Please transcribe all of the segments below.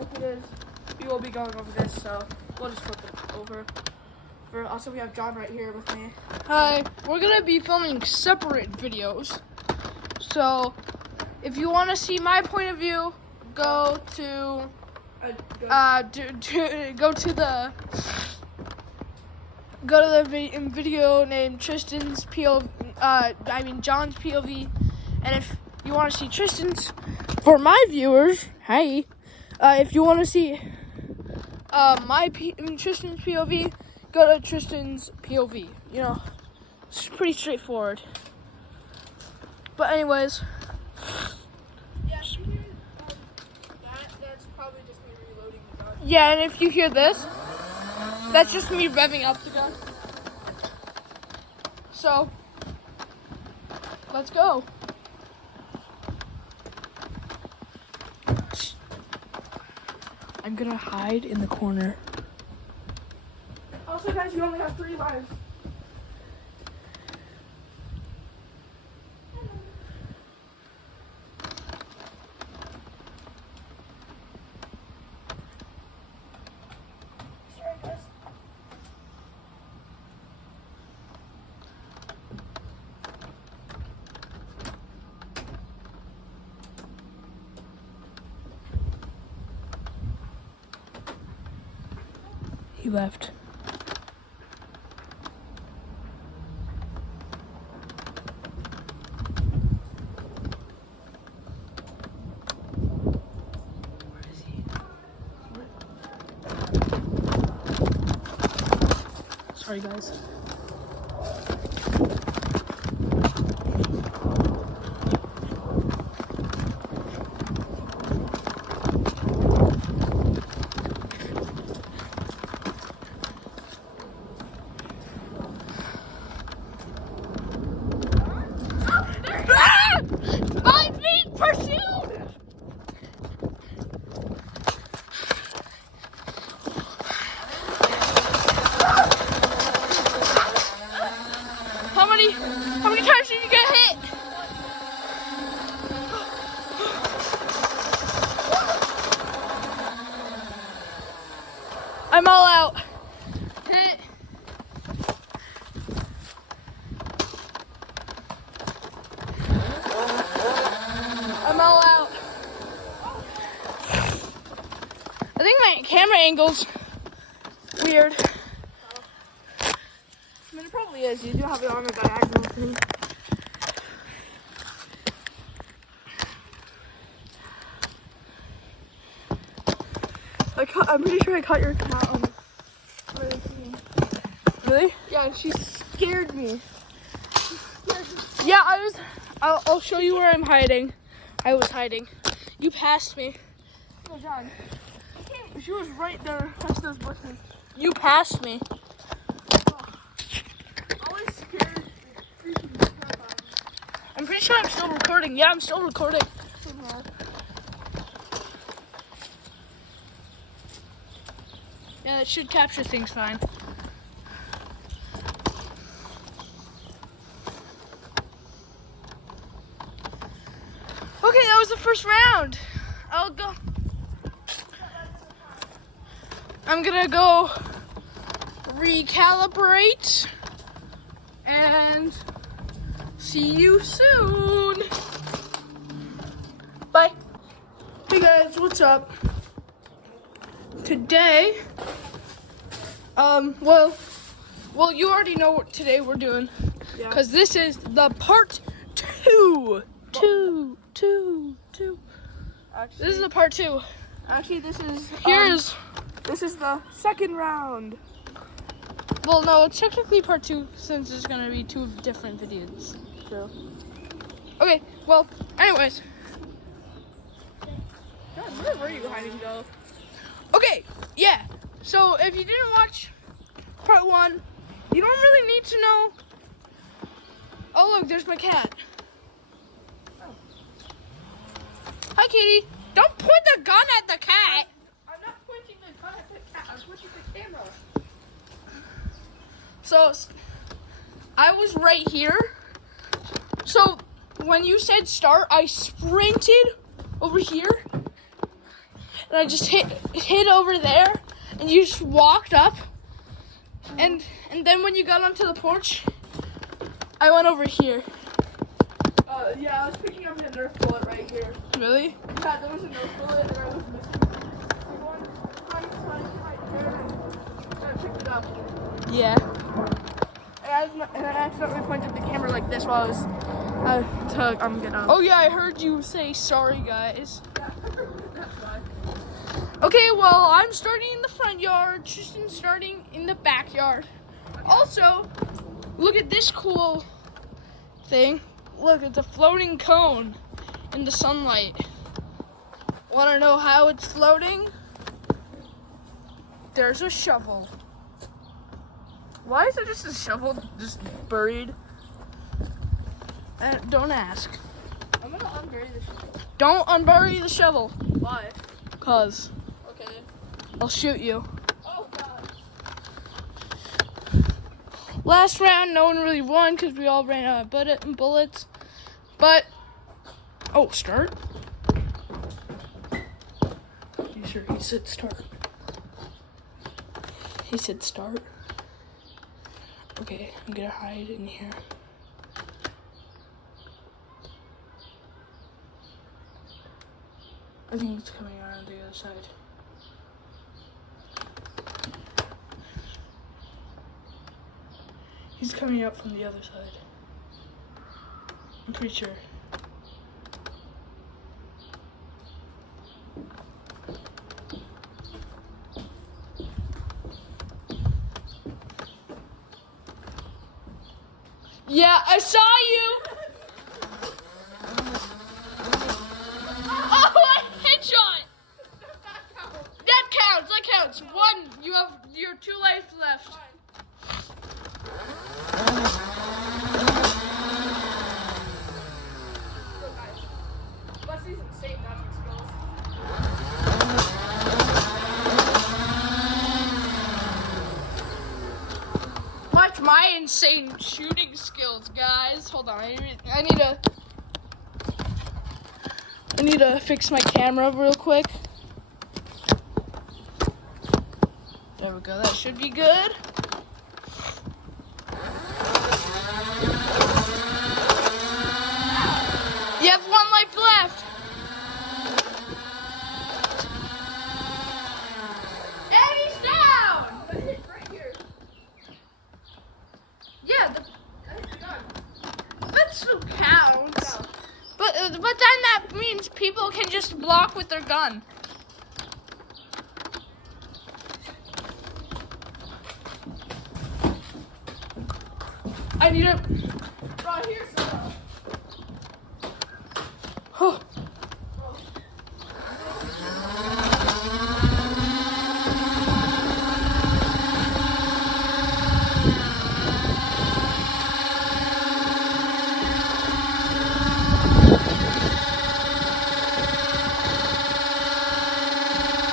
if it is, we will be going over this, so we'll just flip it over. Also, we have John right here with me. Hi, we're gonna be filming separate videos. So, if you want to see my point of view, go to the video named John's POV. And if you want to see Tristan's, for my viewers, hi. If you want to see Tristan's POV, go to Tristan's POV. You know, it's pretty straightforward. But anyways, yeah, if you hear that's probably just me reloading the gun. yeah, and if you hear this, that's just me revving up the gun. So, let's go. I'm gonna hide in the corner. Also, guys, you only have 3 lives. Sorry, guys. He left. Where is he? Sorry, guys. I'm being pursued! How many times did you get hit? I'm all out. Hit. I'm all out. I think my camera angle's weird. I mean, it probably is. You do have it on a diagonal thing. I'm pretty sure I caught your cat on the Really? Yeah, and she scared me. Yeah, I'll show you where I'm hiding. I was hiding. You passed me. Oh, John. She was right there past those bushes. You passed me. Always scared. Freaking terrified. I'm pretty sure I'm still recording. Yeah, I'm still recording. Yeah, that should capture things fine. Okay, that was the first round. I'll go. I'm gonna go recalibrate and see you soon. Bye. Hey guys, what's up? Today, well, you already know what today we're doing, because this is the part 2. Actually, This is the part 2. Actually, this is This is the second round. Well, no, it's technically part 2 since it's gonna be 2 different videos. So, Okay, well, anyways. God, where were you hiding though? Okay, yeah. So if you didn't watch part 1, you don't really need to know. Oh, look, there's my cat. Oh. Hi, Katie. Don't point the gun at the cat. I'm not pointing the gun at the cat. I'm pointing the camera. So I was right here. So when you said start, I sprinted over here. And and I just hit over there, and you just walked up, and then when you got onto the porch, I went over here. Yeah, I was picking up the nerf bullet right here. Really? Yeah, there was a nerf bullet, and I was missing one. So I picked it up. Yeah. And I accidentally pointed the camera like this while I was getting on. Oh yeah, I heard you say sorry, guys. Yeah, that's fine. Okay, well, I'm starting in the front yard. Tristan's starting in the backyard. Also, look at this cool thing. Look, it's a floating cone in the sunlight. Want to know how it's floating? There's a shovel. Why is there just a shovel just buried? Don't ask. I'm gonna unbury the shovel. Don't unbury the shovel. Why? 'Cause Okay. I'll shoot you. Oh god. Last round, no one really won because we all ran out of bullets. But, oh, start? You sure he said start? He said start. Okay, I'm gonna hide in here. I think it's coming around the other side. He's coming up from the other side. I'm pretty sure. Yeah, I saw you! Oh, a headshot! That counts. One, you have your 2 lives left. Let's see some safe dodging skills. Watch my insane shooting skills, guys. Hold on, I need to fix my camera real quick. There we go. That should be good. You have 1 life left. And he's down. I hit right here. Yeah, I hit the gun. that still counts. No. But then that means people can just block with their gun. I need a. Right here's some. Oh.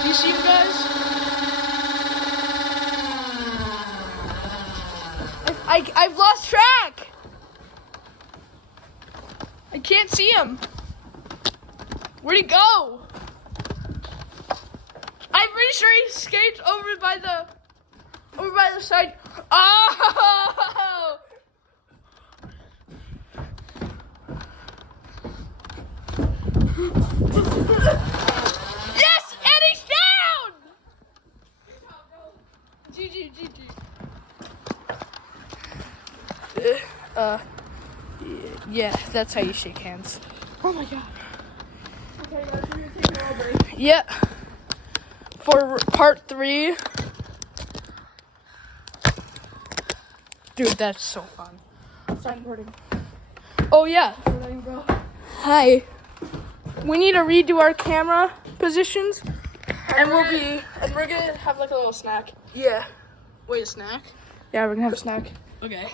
You see him, guys? I've lost track. I can't see him. Where'd he go? I'm pretty sure he escaped over by the side. Oh! Yes, and he's down. GG. Yeah, that's how you shake hands. Oh my god. Okay, guys, we're gonna take a little break. Yeah. For part 3. Dude, that's so fun. Start recording. Oh yeah. Recording, bro. Hi. We need to redo our camera positions. And we're gonna have like a little snack. Yeah. Wait, a snack? Yeah, we're gonna have a snack. Okay.